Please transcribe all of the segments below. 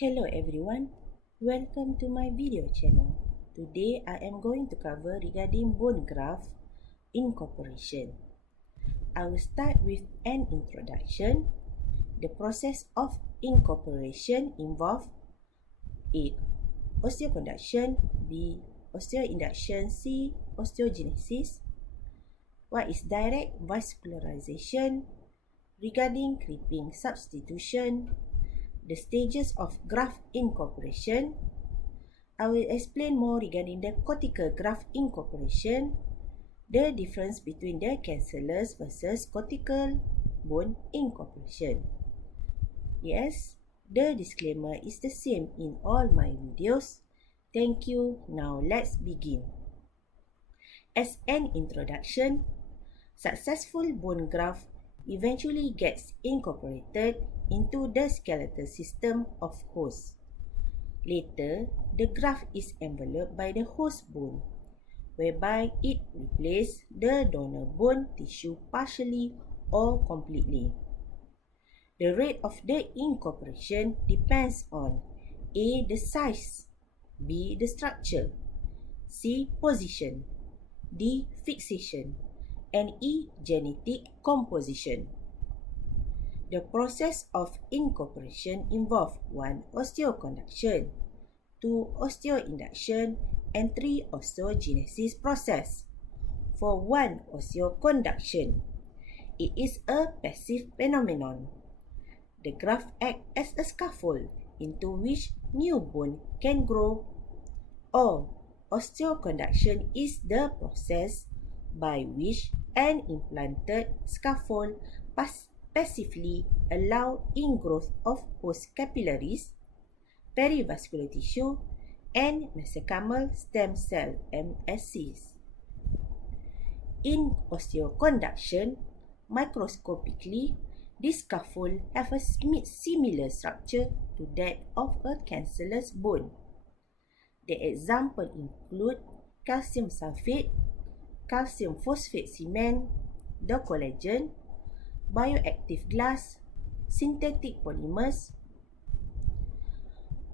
Hello everyone, welcome to my video channel. Today I am going to cover regarding bone graft incorporation. I will start with an introduction. The process of incorporation involves A. Osteoconduction, B. Osteoinduction, C. Osteogenesis. What is direct vascularization? Regarding creeping substitution, the stages of graft incorporation. I will explain more regarding the cortical graft incorporation, the difference between the cancellous versus cortical bone incorporation. Yes, the disclaimer is the same in all my videos. Thank you. Now let's begin. As an introduction, successful bone graft eventually gets incorporated into the skeletal system of host. Later, the graft is enveloped by the host bone, whereby it replaces the donor bone tissue partially or completely. The rate of the incorporation depends on A. the size, B. the structure, C. position, D. fixation, and E. genetic composition. The process of incorporation involves 1. Osteoconduction, 2. Osteoinduction, and 3. Osteogenesis process. For 1. Osteoconduction, it is a passive phenomenon. The graft acts as a scaffold into which new bone can grow. Or osteoconduction is the process by which an implanted scaffold passively allows ingrowth of host capillaries, perivascular tissue, and mesenchymal stem cell MSCs. In osteoconduction, microscopically, this scaffold has a similar structure to that of a cancellous bone. The examples include calcium sulfate, calcium phosphate cement, the collagen, bioactive glass, synthetic polymers.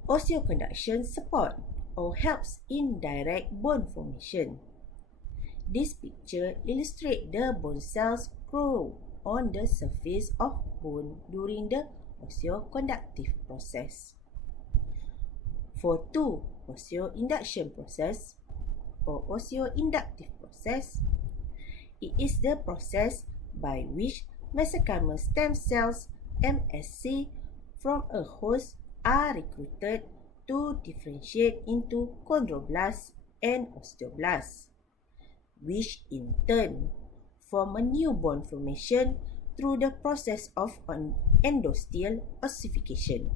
Osteoconduction support or helps in direct bone formation. This picture illustrates the bone cells grow on the surface of bone during the osteoconductive process. For 2. Osteoinduction process or osteoinductive process, it is the process by which mesenchymal stem cells MSC from a host are recruited to differentiate into chondroblasts and osteoblasts, which in turn form a new bone formation through the process of endosteal ossification.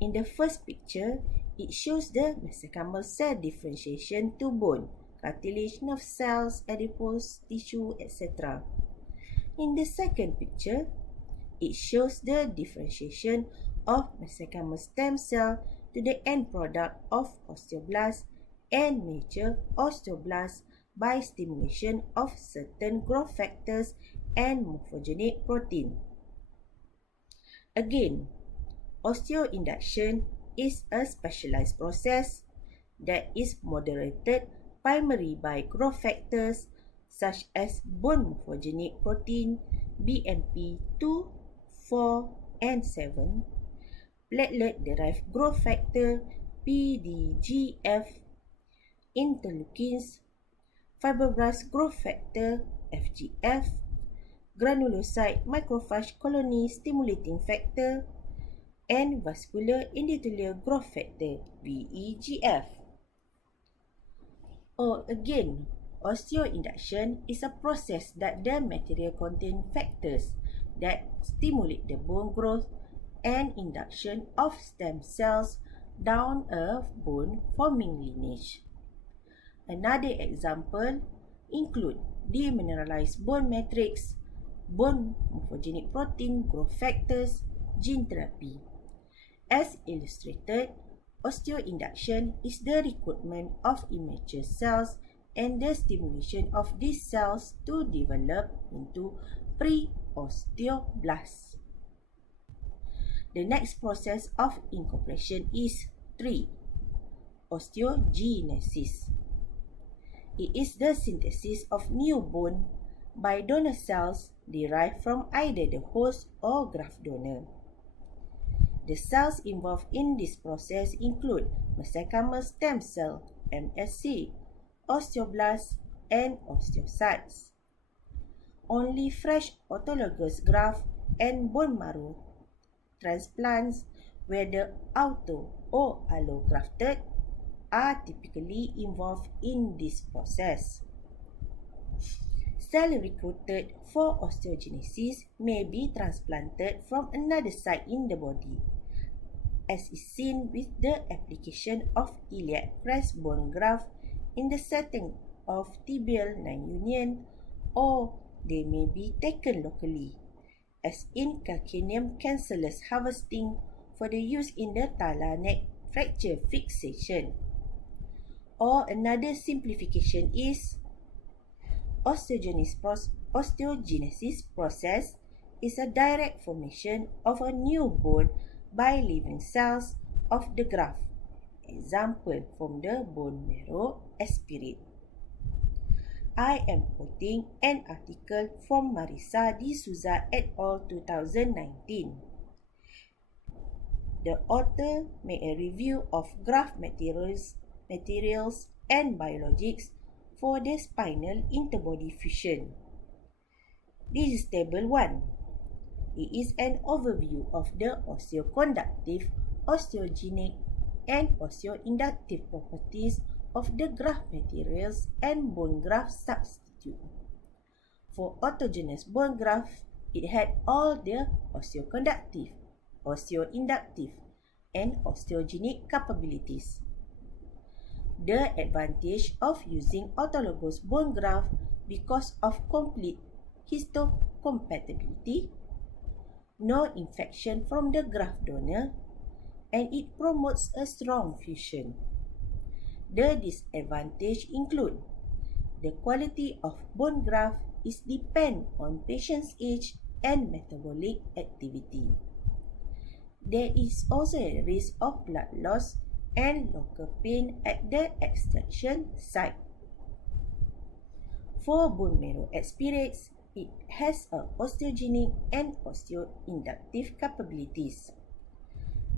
In the first picture, it shows the mesenchymal cell differentiation to bone, cartilage, nerve cells, adipose tissue, etc. In the second picture, it shows the differentiation of mesenchymal stem cell to the end product of osteoblast and mature osteoblast by stimulation of certain growth factors and morphogenic protein. Again, osteoinduction is a specialized process that is moderated primarily by growth factors such as bone morphogenic protein BMP 2, 4, and 7, platelet-derived growth factor PDGF, interleukins, fibroblast growth factor FGF, granulocyte macrophage colony stimulating factor, and vascular endothelial growth factor VEGF. Or again, osteoinduction is a process that the material contains factors that stimulate the bone growth and induction of stem cells down a bone-forming lineage. Another example include demineralized bone matrix, bone morphogenic protein growth factors, gene therapy. As illustrated, osteoinduction is the recruitment of immature cells and the stimulation of these cells to develop into pre-osteoblasts. The next process of incorporation is 3. Osteogenesis. It is the synthesis of new bone by donor cells derived from either the host or graft donor. The cells involved in this process include mesenchymal stem cell, MSC, osteoblasts, and osteocytes. Only fresh autologous graft and bone marrow transplants, whether auto or allografted, are typically involved in this process. Cells recruited for osteogenesis may be transplanted from another site in the body, as is seen with the application of iliac crest bone graft in the setting of tibial non-union, or they may be taken locally, as in calcaneum cancellous harvesting for the use in the tala neck fracture fixation. Or another simplification is osteogenesis process is a direct formation of a new bone by living cells of the graft. Example from the bone marrow aspirate. I am quoting an article from Marisa D'Souza et al. 2019. The author made a review of graft materials and biologics for the spinal interbody fusion. This is table 1. It is an overview of the osteoconductive, osteogenic, and osteoinductive properties of the graft materials and bone graft substitute. For autogenous bone graft, it had all the osteoconductive, osteoinductive, and osteogenic capabilities. The advantage of using autologous bone graft because of complete histocompatibility, no infection from the graft donor, and it promotes a strong fusion. The disadvantages include the quality of bone graft is depend on patient's age and metabolic activity. There is also a risk of blood loss and local pain at the extraction site. For bone marrow aspirates, it has a osteogenic and osteoinductive capabilities.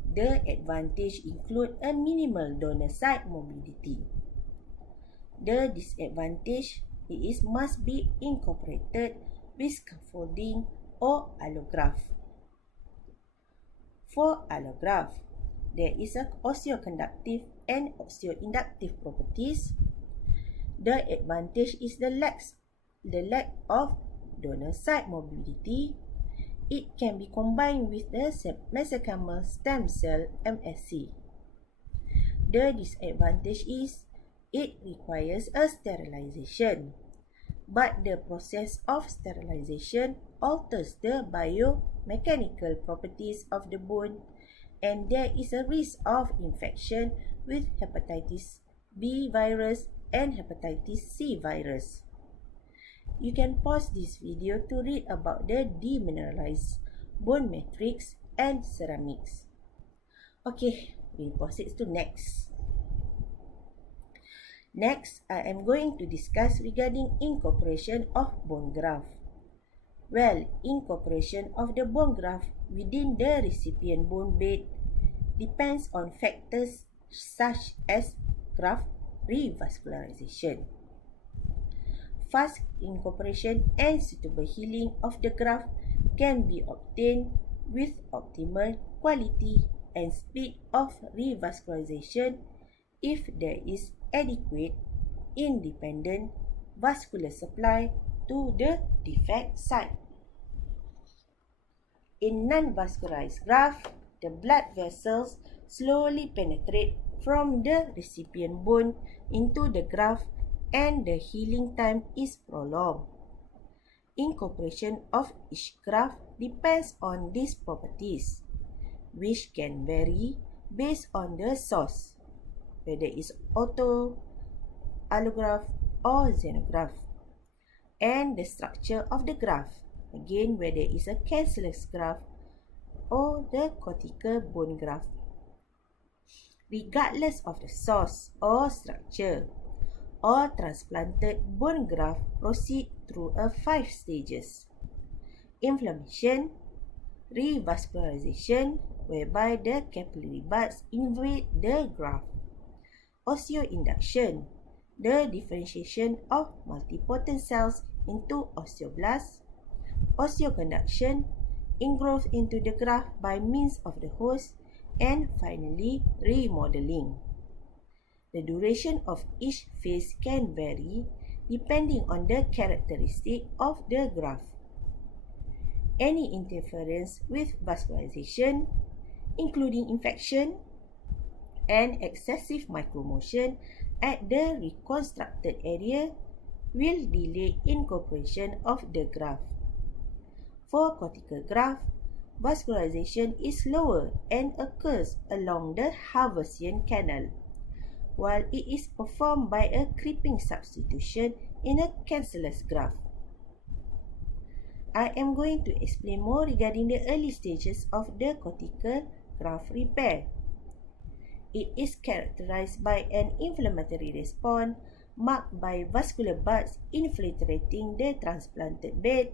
The advantage include a minimal donor site mobility. The disadvantage is must be incorporated with scaffolding or allograft. For allograft, there is a osteoconductive and osteoinductive properties. The advantage is the lack of donor site mobility. It can be combined with the mesenchymal stem cell MSC. The disadvantage is it requires a sterilization, but the process of sterilization alters the biomechanical properties of the bone, and there is a risk of infection with hepatitis B virus and hepatitis C virus. You can pause this video to read about the demineralized bone matrix and ceramics. Okay, we proceed to next. Next, I am going to discuss regarding incorporation of bone graft. Well, incorporation of the bone graft within the recipient bone bed depends on factors such as graft revascularization, fast incorporation, and suitable healing of the graft can be obtained with optimal quality and speed of revascularization if there is adequate independent vascular supply to the defect site. In non-vascularized graft, the blood vessels slowly penetrate from the recipient bone into the graft and the healing time is prolonged. Incorporation of each graft depends on these properties, which can vary based on the source, whether it's auto, allograft, or xenograft, and the structure of the graft, again whether it's a cancellous graft or the cortical bone graft. Regardless of the source or structure, all transplanted bone graft proceed through 5 stages. Inflammation, revascularization, whereby the capillary buds invade the graft. Osteoinduction, the differentiation of multipotent cells into osteoblasts. Osteoconduction, ingrowth into the graft by means of the host. And finally, remodeling. The duration of each phase can vary depending on the characteristic of the graft. Any interference with vascularization, including infection and excessive micromotion at the reconstructed area, will delay incorporation of the graft. For cortical graft, vascularization is slower and occurs along the Haversian canal, while it is performed by a creeping substitution in a cancellous graft. I am going to explain more regarding the early stages of the cortical graft repair. It is characterized by an inflammatory response marked by vascular buds infiltrating the transplanted bed,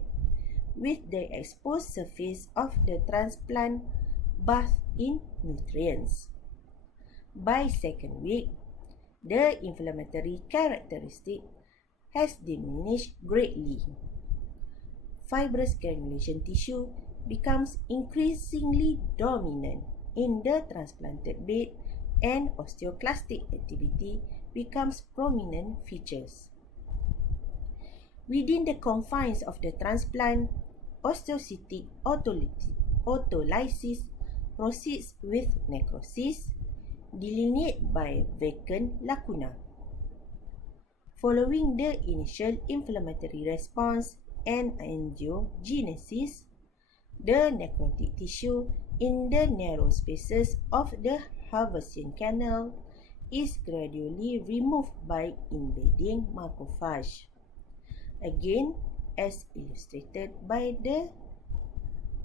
with the exposed surface of the transplant bathed in nutrients. By second week, the inflammatory characteristic has diminished greatly. Fibrous granulation tissue becomes increasingly dominant in the transplanted bed, and osteoclastic activity becomes prominent features. Within the confines of the transplant, osteocytic autolysis proceeds with necrosis, delineated by vacant lacuna. Following the initial inflammatory response and angiogenesis, the necrotic tissue in the narrow spaces of the Haversian canal is gradually removed by invading macrophage. Again, as illustrated by the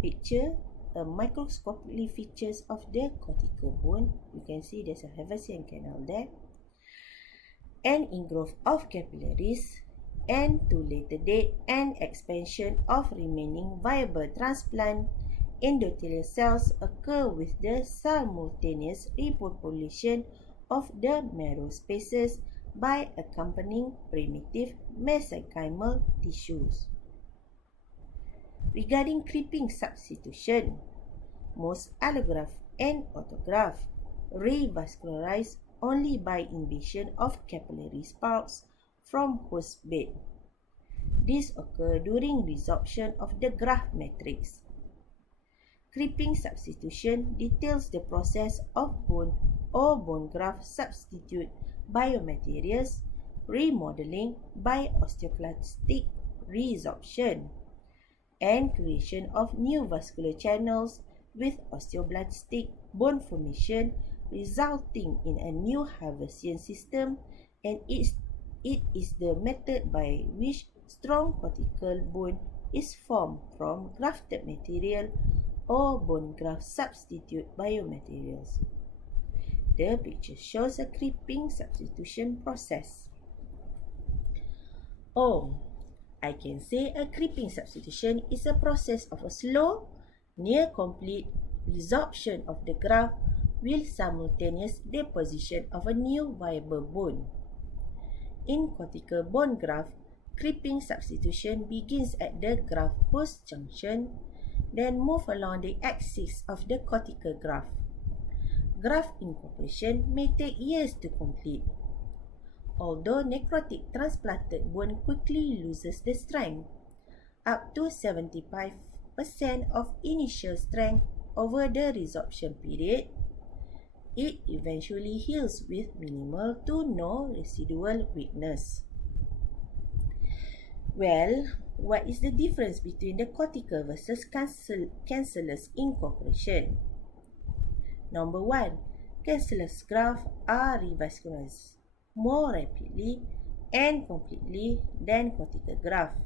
picture, a microscopically features of the cortical bone. You can see there's a Haversian canal there. And ingrowth of capillaries, and to later date, an expansion of remaining viable transplant endothelial cells occur with the simultaneous repopulation of the marrow spaces by accompanying primitive mesenchymal tissues. Regarding creeping substitution, most allograft and autograft revascularize only by invasion of capillary spouts from host bed. This occurs during resorption of the graft matrix. Creeping substitution details the process of bone or bone graft substitute biomaterials remodeling by osteoclastic resorption and creation of new vascular channels with osteoblastic bone formation, resulting in a new Haversian system, and it is the method by which strong cortical bone is formed from grafted material or bone graft substitute biomaterials. The picture shows a creeping substitution process. I can say a creeping substitution is a process of a slow, near complete resorption of the graft with simultaneous deposition of a new viable bone. In cortical bone graft, creeping substitution begins at the graft host junction, then move along the axis of the cortical graft. Graft incorporation may take years to complete. Although necrotic transplanted bone quickly loses the strength, up to 75% of initial strength over the resorption period, it eventually heals with minimal to no residual weakness. Well, what is the difference between the cortical versus cancellous incorporation? Number 1, cancellous grafts are revascularized more rapidly and completely than cortical graft.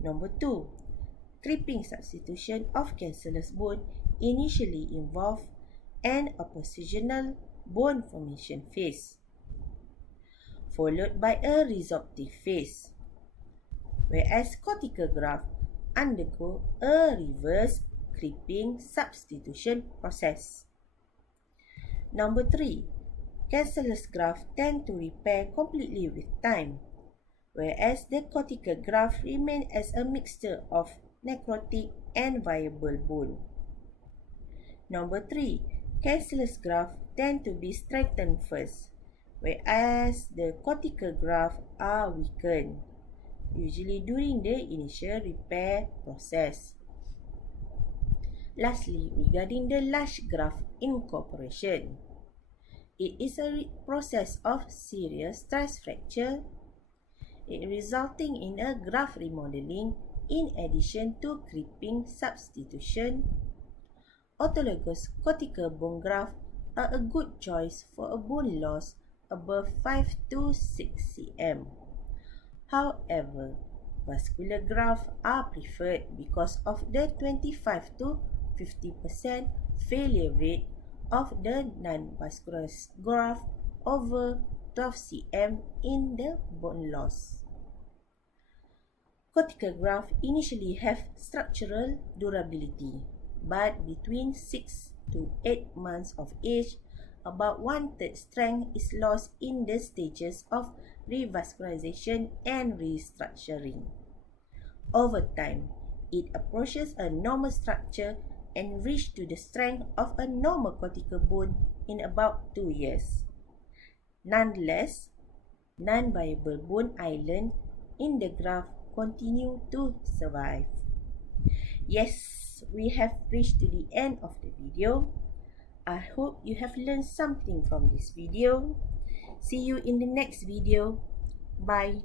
Number 2, creeping substitution of cancellous bone initially involve an oppositional bone formation phase, followed by a resorptive phase, whereas cortical graft undergo a reverse creeping substitution process. Number 3. Cancellous graft tend to repair completely with time, whereas the cortical graft remain as a mixture of necrotic and viable bone. Number 3. Cancellous graft tend to be strengthened first, whereas the cortical graft are weakened, usually during the initial repair process. Lastly, regarding the large graft incorporation, it is a process of serious stress fracture, resulting in a graft remodeling in addition to creeping substitution. Autologous cortical bone graft are a good choice for a bone loss above 5 to 6 cm. However, vascular grafts are preferred because of the 25 to 50% failure rate of the non-vascular graft over 12 cm in the bone loss. Cortical grafts initially have structural durability, but between 6 to 8 months of age, about 1/3 strength is lost in the stages of revascularization and restructuring. Over time, it approaches a normal structure and reaches to the strength of a normal cortical bone in about 2 years. Nonetheless, non-viable bone islands in the graft continue to survive. Yes, we have reached to the end of the video. I hope you have learned something from this video. See you in the next video. Bye.